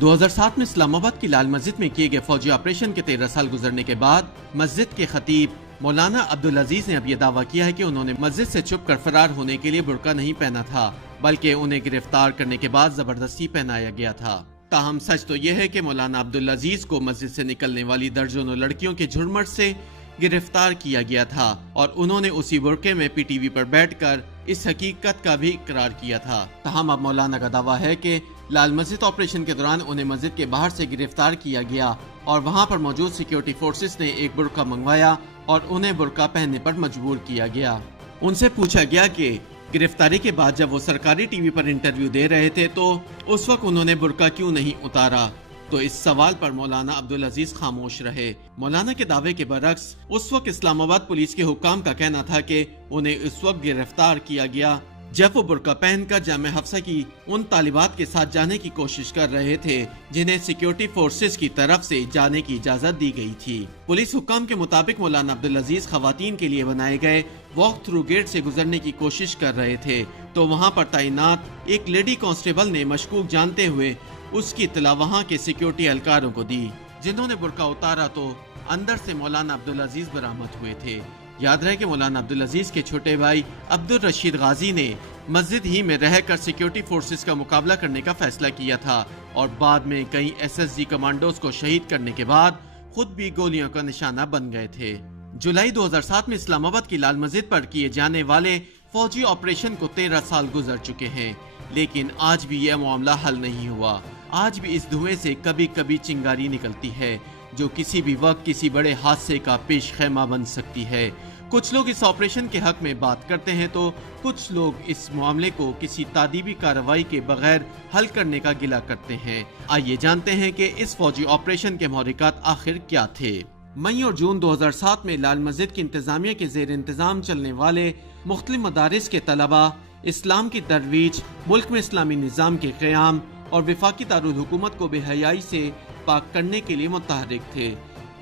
2007 में इस्लामाबाद की लाल मस्जिद में किए गए फौजी ऑपरेशन के 13 साल गुजरने के बाद मस्जिद के खतीब मौलाना अब्दुल अजीज ने अब ये दावा किया है कि उन्होंने मस्जिद से छुप कर फरार होने के लिए बुर्का नहीं पहना था, बल्कि उन्हें गिरफ्तार करने के बाद जबरदस्ती पहनाया गया था। ताहम सच तो यह है कि मौलाना अब्दुल अजीज को मस्जिद से निकलने वाली दर्जनों लड़कियों के झुरमुट से गिरफ्तार किया गया था और उन्होंने उसी बुर्के में पीटीवी पर बैठकर इस हकीकत का भी इकरार किया था। ताहम अब मौलाना का दावा है कि लाल मस्जिद ऑपरेशन के दौरान उन्हें मस्जिद के बाहर से गिरफ्तार किया गया और वहां पर मौजूद सिक्योरिटी फोर्सेस ने एक बुर्का मंगवाया और उन्हें बुर्का पहनने पर मजबूर किया गया। उनसे पूछा गया कि गिरफ्तारी के बाद जब वो सरकारी टीवी पर इंटरव्यू दे रहे थे तो उस वक्त उन्होंने बुर्का क्यों नहीं उतारा, तो इस सवाल पर मौलाना अब्दुल अजीज खामोश रहे। मौलाना के दावे के बरक्स उस वक्त इस्लामाबाद पुलिस के हुक्काम का कहना था कि उन्हें इस वक्त गिरफ्तार किया गया जब वो बुर्का पहनकर जामे हफ्सा की उन तालिबात के साथ जाने की कोशिश कर रहे थे जिन्हें सिक्योरिटी फोर्सेस की तरफ से जाने की इजाजत दी गई थी। पुलिस हुक्काम के मुताबिक मौलाना अब्दुल अजीज खवातीन के लिए बनाए गए वॉक थ्रू गेट से गुजरने की कोशिश कर रहे थे तो वहाँ पर तैनात एक लेडी कांस्टेबल ने मशकूक जानते हुए उसकी इत्तला वहाँ के सिक्योरिटी एहलकारों को दी, जिन्होंने बुर्का उतारा तो अंदर से मौलाना अब्दुल अजीज बरामद हुए थे। याद रहे कि मौलाना अब्दुल अजीज के छोटे भाई अब्दुल रशीद गाजी ने मस्जिद ही में रहकर सिक्योरिटी फोर्सेस का मुकाबला करने का फैसला किया था और बाद में कई एसएसजी कमांडोज को शहीद करने के बाद खुद भी गोलियों का निशाना बन गए थे। जुलाई 2007 में इस्लामाबाद की लाल मस्जिद पर किए जाने वाले फौजी ऑपरेशन को 13 साल गुजर चुके हैं, लेकिन आज भी यह मामला हल नहीं हुआ। आज भी इस धुएं से कभी कभी चिंगारी निकलती है जो किसी भी वक्त किसी बड़े हादसे का पेश खैमा बन सकती है। कुछ लोग इस ऑपरेशन के हक में बात करते हैं तो कुछ लोग इस मामले को किसी तादीबी कार्रवाई के बगैर हल करने का गिला करते हैं। आइए जानते हैं कि इस फौजी ऑपरेशन के महरिकात आखिर क्या थे। मई और जून 2007 में लाल मस्जिद की इंतजामिया के जेर इंतजाम चलने वाले मुख्तलिफ मदारिस के तलबा इस्लाम की तरवीज, मुल्क में इस्लामी निज़ाम के क़याम और विफाकी दारुल हुकूमत को बेहयाई से पाक करने के लिए मुतहरिक थे।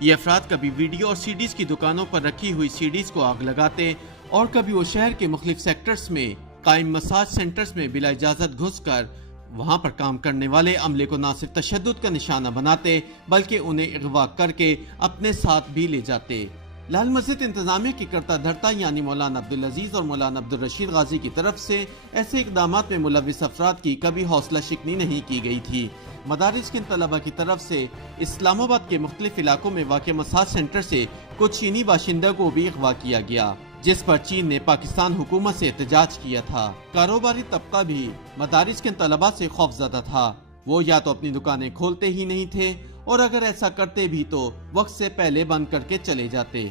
ये अफराद कभी वीडियो और सीडीज की दुकानों पर रखी हुई सीडीज को आग लगाते और कभी वो शहर के मुख्तलिफ सेक्टर्स में कायम मसाज सेंटर्स में बिला इजाजत घुसकर वहाँ पर काम करने वाले अमले को न सिर्फ तशद्दुद का निशाना बनाते बल्कि उन्हें अगवा करके अपने साथ भी ले जाते। लाल मस्जिद इंतजामिया की करता धरता यानी मौलाना अब्दुल अजीज और मौलाना अब्दुल रशीद गाजी की तरफ से ऐसे इकदामात में मुलविस अफराद की कभी हौसला शिकनी नहीं की गई थी। मदारिस के तलबा की तरफ से इस्लामाबाद के मुख्तलिफ इलाकों में वाक़ मसाज सेंटर से कुछ चीनी बाशिंदों को भी अगवा किया गया, जिस पर चीन ने पाकिस्तान हुकूमत से एहतजाज किया था। कारोबारी तबका भी मदारिस के तलबा से खौफजदा था। वो या तो अपनी दुकानें खोलते ही नहीं थे और अगर ऐसा करते भी तो वक्त से पहले बंद करके चले जाते।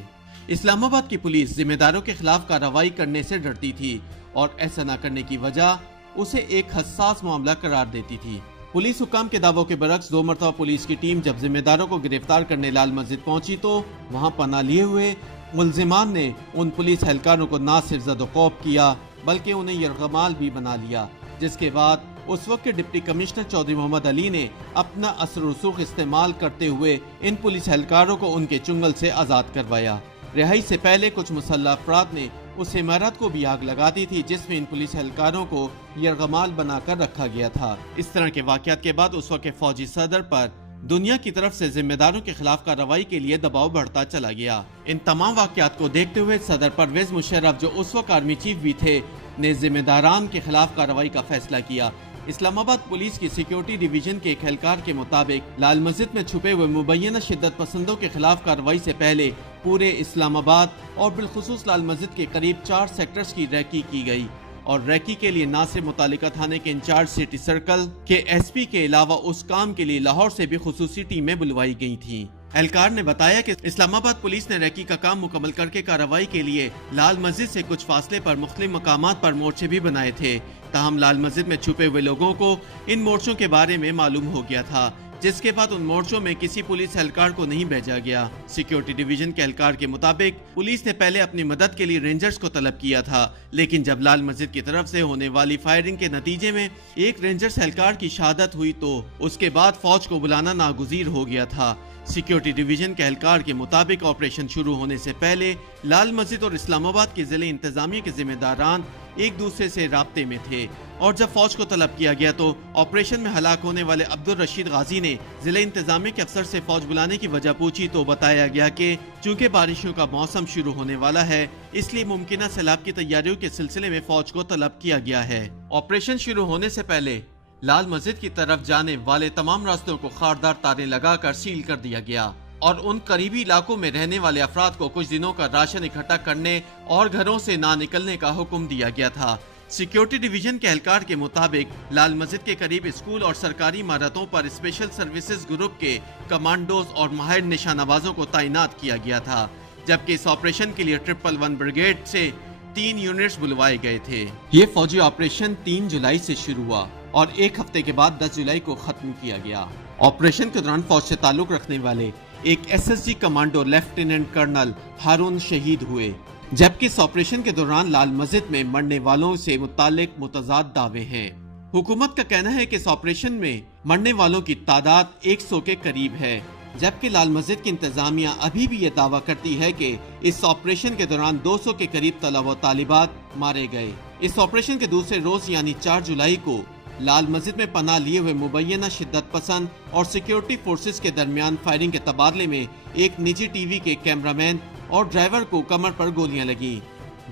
इस्लामाबाद की पुलिस जिम्मेदारों के खिलाफ कार्रवाई करने से डरती थी और ऐसा न करने की वजह उसे एक हसास मामला करार देती थी। पुलिस हुकाम के दावों के बरक्स 2 मरतबा पुलिस की टीम जब जिम्मेदारों को गिरफ्तार करने लाल मस्जिद पहुंची तो वहां पनाह लिए हुए मुल्जिमान ने उन पुलिस एहलकारों को न सिर्फ ज़द-ओ-ख़ौफ किया बल्कि उन्हें यरगमाल भी बना लिया, जिसके बाद उस वक्त के डिप्टी कमिश्नर चौधरी मोहम्मद अली ने अपना असर रसूख इस्तेमाल करते हुए इन पुलिस एहलकारों को उनके चुंगल से आज़ाद करवाया। रिहाई से पहले कुछ मुसल्लह अफराद ने उस इमारत को भी आग लगा दी थी जिसमें इन पुलिस एहलकारों को यरगमाल बनाकर रखा गया था। इस तरह के वाक़यात के बाद उस वक्त के फौजी सदर पर दुनिया की तरफ से जिम्मेदारों के खिलाफ कार्रवाई के लिए दबाव बढ़ता चला गया। इन तमाम वाक़यात को देखते हुए सदर परवेज मुशर्रफ, जो उस वक्त आर्मी चीफ भी थे, ने जिम्मेदारान के खिलाफ कार्रवाई का फैसला किया। इस्लामाबाद पुलिस की सिक्योरिटी डिवीजन के एक एहलकार के मुताबिक लाल मस्जिद में छुपे हुए मुबैना शिद्दत पसंदों के खिलाफ कार्रवाई से पहले पूरे इस्लामाबाद और बिलखुसूस लाल मस्जिद के करीब 4 सेक्टर्स की रैकी की गई और रैकी के लिए न सिर्फ मुतालिका थाने के इंचार्ज सिटी सर्कल के एसपी के अलावा उस काम के लिए लाहौर से भी खुसूसी टीमें बुलवाई गई थीं। एहलकार ने बताया कि इस्लामाबाद पुलिस ने रैकी का काम मुकम्मल करके कार्रवाई के लिए लाल मस्जिद से कुछ फासले पर मुख्तलिफ मकामात पर मोर्चे भी बनाए थे। ताहम लाल मस्जिद में छुपे हुए लोगों को इन मोर्चों के बारे में मालूम हो गया था, जिसके बाद उन मोर्चों में किसी पुलिस एहलकार को नहीं भेजा गया। सिक्योरिटी डिवीजन के एहलकार के मुताबिक पुलिस ने पहले अपनी मदद के लिए रेंजर्स को तलब किया था, लेकिन जब लाल मस्जिद की तरफ से होने वाली फायरिंग के नतीजे में एक रेंजर्स एहलकार की शहादत हुई तो उसके बाद फौज को बुलाना नागुज़ीर हो गया था। सिक्योरिटी डिवीजन के एहलकार के मुताबिक ऑपरेशन शुरू होने से पहले लाल मस्जिद और इस्लामाबाद के जिले इंतजामिया के जिम्मेदारान एक दूसरे से राब्ते में थे और जब फौज को तलब किया गया तो ऑपरेशन में हलाक होने वाले अब्दुल रशीद गाजी ने जिला इंतजामिया के अफसर से फौज बुलाने की वजह पूछी तो बताया गया कि चूंकि बारिशों का मौसम शुरू होने वाला है इसलिए मुमकिन सैलाब की तैयारियों के सिलसिले में फौज को तलब किया गया है। ऑपरेशन शुरू होने से पहले लाल मस्जिद की तरफ जाने वाले तमाम रास्तों को खारदार तारें लगाकर सील कर दिया गया और उन करीबी इलाकों में रहने वाले अफराद को कुछ दिनों का राशन इकट्ठा करने और घरों से ना निकलने का हुक्म दिया गया था। सिक्योरिटी डिवीजन के एहलकार के मुताबिक लाल मस्जिद के करीब स्कूल और सरकारी इमारतों पर स्पेशल सर्विसेज ग्रुप के कमांडोज और माहिर निशानाबाजों को तैनात किया गया था, जबकि इस ऑपरेशन के लिए 111 ब्रिगेड से 3 यूनिट्स बुलवाए गए थे। ये फौजी ऑपरेशन 3 जुलाई से शुरू हुआ और एक हफ्ते के बाद 10 जुलाई को खत्म किया गया। ऑपरेशन के दौरान फौज से ताल्लुक रखने वाले एक SSG कमांडो लेफ्टिनेंट कर्नल हारून शहीद हुए, जबकि इस ऑपरेशन के दौरान लाल मस्जिद में मरने वालों से मुतालिक मुतजाद दावे हैं। हुकूमत का कहना है कि इस ऑपरेशन में मरने वालों की तादाद 100 के करीब है, जबकि लाल मस्जिद की इंतजामिया अभी भी ये दावा करती है कि इस ऑपरेशन के दौरान 200 के करीब तलब व तालिबात मारे गए। इस ऑपरेशन के दूसरे रोज यानी 4 जुलाई को लाल मस्जिद में पनाह लिए हुए मुबैना शिद्दत पसंद और सिक्योरिटी फोर्सेस के दरमियान फायरिंग के तबादले में एक निजी टीवी के कैमरामैन और ड्राइवर को कमर पर गोलियां लगी,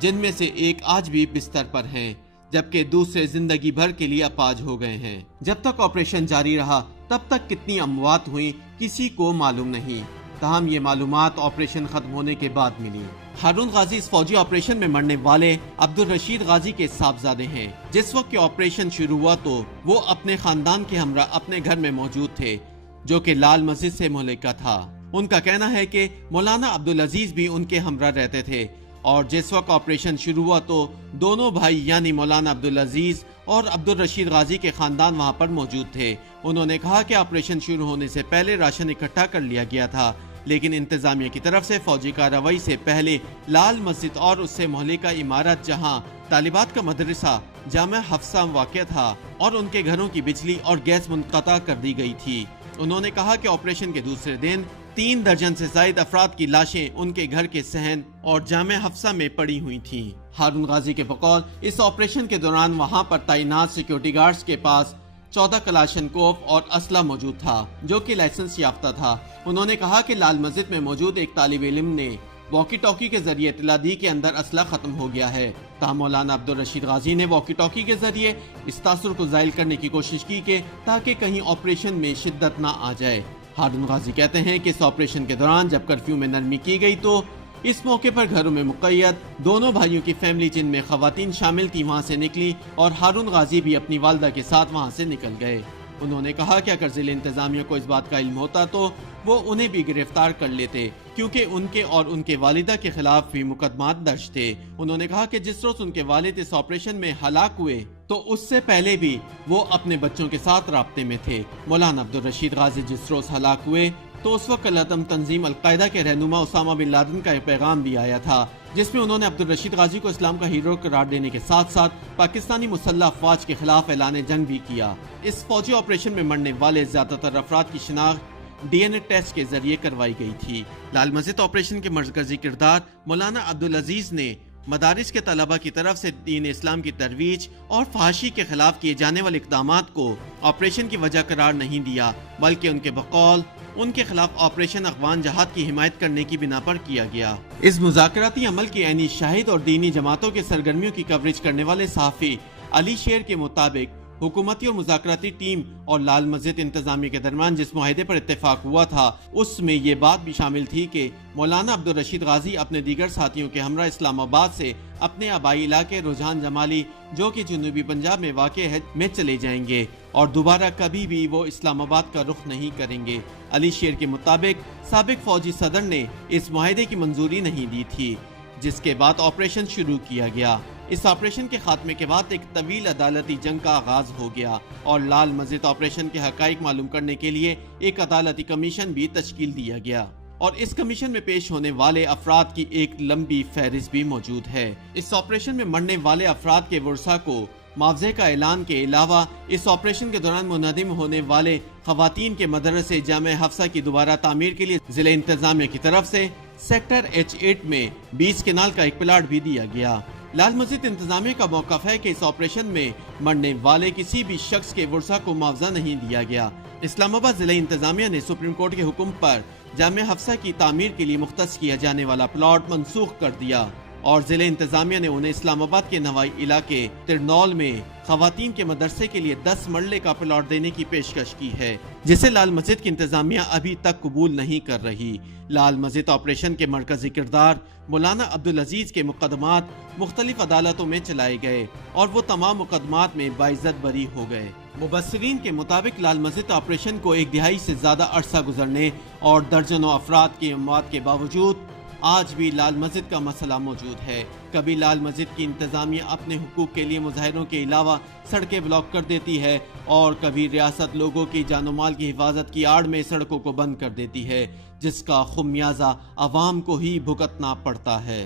जिनमें से एक आज भी बिस्तर पर हैं, जबकि दूसरे जिंदगी भर के लिए अपाज हो गए हैं। जब तक ऑपरेशन जारी रहा तब तक कितनी अमवात हुई किसी को मालूम नहीं, ताहम ये मालूमात ऑपरेशन खत्म होने के बाद मिली। हारून गाजी इस फौजी ऑपरेशन में मरने वाले अब्दुल रशीद गाजी के साहबजादे हैं। जिस वक्त के ऑपरेशन शुरू हुआ तो वो अपने खानदान के हमरा अपने घर में मौजूद थे, जो कि लाल मस्जिद से मुल्का था। उनका कहना है कि मौलाना अब्दुल अजीज भी उनके हमरा रहते थे और जिस वक्त ऑपरेशन शुरू हुआ तो दोनों भाई यानी मौलाना अब्दुल अजीज और अब्दुल रशीद गाजी के खानदान वहां पर मौजूद थे। उन्होंने कहा कि ऑपरेशन शुरू होने से पहले राशन इकट्ठा कर लिया गया था, लेकिन इंतजामिया की तरफ से फौजी कार्रवाई से पहले लाल मस्जिद और उससे मुहल्लिका इमारत जहां तालिबात का मदरसा जामा हफ्सा वाक़ था और उनके घरों की बिजली और गैस मुनक़ता कर दी गई थी। उन्होंने कहा कि ऑपरेशन के दूसरे दिन 3 दर्जन से ज़ायद अफराद की लाशें उनके घर के सहन और जामे हफ्सा में पड़ी हुई थीं। हारून गाजी के बकौल इस ऑपरेशन के दौरान वहां पर तैनात सिक्योरिटी गार्ड्स के पास 14 कलाशनकोव और असला मौजूद था, जो कि लाइसेंस याफ्ता था। उन्होंने कहा कि लाल मस्जिद में मौजूद एक तालिब इल्म ने वॉकी टॉकी के जरिए इत्तला दी के अंदर असला खत्म हो गया है। ताहम मौलाना अब्दुल रशीद गाजी ने वॉकी टॉकी के जरिए इस तासुर को ज़ाइल करने की कोशिश की कि ताकि कहीं ऑपरेशन में शिद्दत न आ जाए। हारून गाजी कहते हैं कि इस ऑपरेशन के दौरान जब कर्फ्यू में नरमी की गई तो इस मौके पर घरों में मुक़य्यद दोनों भाइयों की फैमिली जिनमें खवातीन शामिल थी वहां से निकली और हारून गाजी भी अपनी वालदा के साथ वहां से निकल गए। उन्होंने कहा कि अगर जिले इंतजामिया को इस बात का इल्म होता तो वो उन्हें भी गिरफ्तार कर लेते, क्योंकि उनके और उनके वालिदा के खिलाफ भी मुकदमात दर्ज थे। उन्होंने कहा कि जिस रोज उनके वालिद इस ऑपरेशन में हलाक हुए तो उससे पहले भी वो अपने बच्चों के साथ राब्ते में थे। मौलाना अब्दुल रशीद गाजी जिस रोज हलाक हुए तो उस वक्त लतम तंजीम अलकायदा के रहनुमा उसामा बिन लादेन का एक पैगाम भी आया था, जिसमें उन्होंने अब्दुल रशीद गाजी को इस्लाम का हीरो करार देने के साथ साथ पाकिस्तानी मुसल्लह अफवाज के खिलाफ ऐलान जंग भी किया। इस फौजी ऑपरेशन में मरने वाले ज्यादातर अफराद की शिनाख्त DNA टेस्ट के जरिए करवाई गई थी। लाल मस्जिद ऑपरेशन के मरकजी किरदार मौलाना अब्दुल अजीज ने मदारिस के तलबा की तरफ से दीन इस्लाम की तरवीज और फहाशी के खिलाफ किए जाने वाले इक़दामात को ऑपरेशन की वजह करार नहीं दिया, बल्कि उनके बकौल उनके खिलाफ ऑपरेशन अफ़गान जहाद की हिमायत करने की बिना पर किया गया। इस मुज़ाकराती अमल की ऐनी शाहिद और दीनी जमातों के सरगर्मियों की कवरेज करने वाले सहाफ़ी अली शेर के मुताबिक हुकूमती और मुज़ाकराती टीम और लाल मस्जिद इंतजामिया के दरमियान जिस मुआहदे पर इत्तेफाक हुआ था उसमें ये बात भी शामिल थी कि मौलाना अब्दुल रशीद गाजी अपने दीगर साथियों के हमरा इस्लामाबाद से अपने आबाई इलाके रुझान जमाली, जो कि जनूबी पंजाब में वाक़ है, में चले जाएंगे और दोबारा कभी भी वो इस्लामाबाद का रुख नहीं करेंगे। अली शेर के मुताबिक साबिक फौजी सदर ने इस मुआहदे की मंजूरी नहीं दी थी, जिसके बाद ऑपरेशन शुरू किया गया। इस ऑपरेशन के खात्मे के बाद एक तवील अदालती जंग का आगाज हो गया और लाल मस्जिद ऑपरेशन के हकाइक मालूम करने के लिए एक अदालती कमीशन भी तश्कील दिया गया और इस कमीशन में पेश होने वाले अफराद की एक लंबी फहरिस्त भी मौजूद है। इस ऑपरेशन में मरने वाले अफराद के वर्सा को मुआवजे का ऐलान के अलावा इस ऑपरेशन के दौरान मुनदिम होने वाले खवातीन के मदरसे जामे हफ्सा की दोबारा तामीर के लिए जिले इंतजामिया की तरफ से सेक्टर H8 में 20 केनाल का एक प्लाट भी दिया गया। लाल मस्जिद इंतजामिया का मौक़िफ़ है कि इस ऑपरेशन में मरने वाले किसी भी शख्स के वर्सा को मुआवजा नहीं दिया गया। इस्लामाबाद जिला इंतजामिया ने सुप्रीम कोर्ट के हुक्म पर जामिया हफ्सा की तामीर के लिए मुख्तस किया जाने वाला प्लॉट मनसूख कर दिया और जिले इंतजामिया ने उन्हें इस्लामाबाद के नवाई इलाके तिरनौल में खवातीन के मदरसे के लिए 10 मरले का प्लॉट देने की पेशकश की है, जिसे लाल मस्जिद की इंतजामिया अभी तक कबूल नहीं कर रही। लाल मस्जिद ऑपरेशन के मरकजी किरदार मौलाना अब्दुल अजीज के मुकदमात मुख्तलिफ अदालतों में चलाए गए और वो तमाम मुकदमात में बाइज्जत बरी हो गए। मुबस्सिरीन के मुताबिक लाल मस्जिद ऑपरेशन को 1 दिहाई से ज्यादा अरसा गुजरने और दर्जनों अफराद की मौत के बावजूद आज भी लाल मस्जिद का मसला मौजूद है। कभी लाल मस्जिद की इंतजामिया अपने हुकूक के लिए मुजाहिरों के अलावा सड़कें ब्लॉक कर देती है और कभी रियासत लोगों की जानो माल की हिफाजत की आड़ में सड़कों को बंद कर देती है, जिसका खुमियाजा अवाम को ही भुगतना पड़ता है।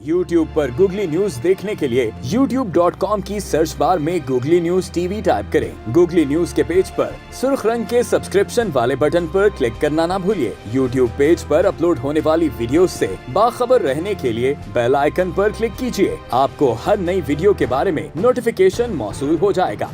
YouTube पर गूगली न्यूज देखने के लिए youtube.com की सर्च बार में गूगली न्यूज टीवी टाइप करें। गूगली न्यूज के पेज पर सुर्ख रंग के सब्सक्रिप्शन वाले बटन पर क्लिक करना ना भूलिए। YouTube पेज पर अपलोड होने वाली वीडियोस से बाखबर रहने के लिए बेल आइकन पर क्लिक कीजिए। आपको हर नई वीडियो के बारे में नोटिफिकेशन मौसूल हो जाएगा।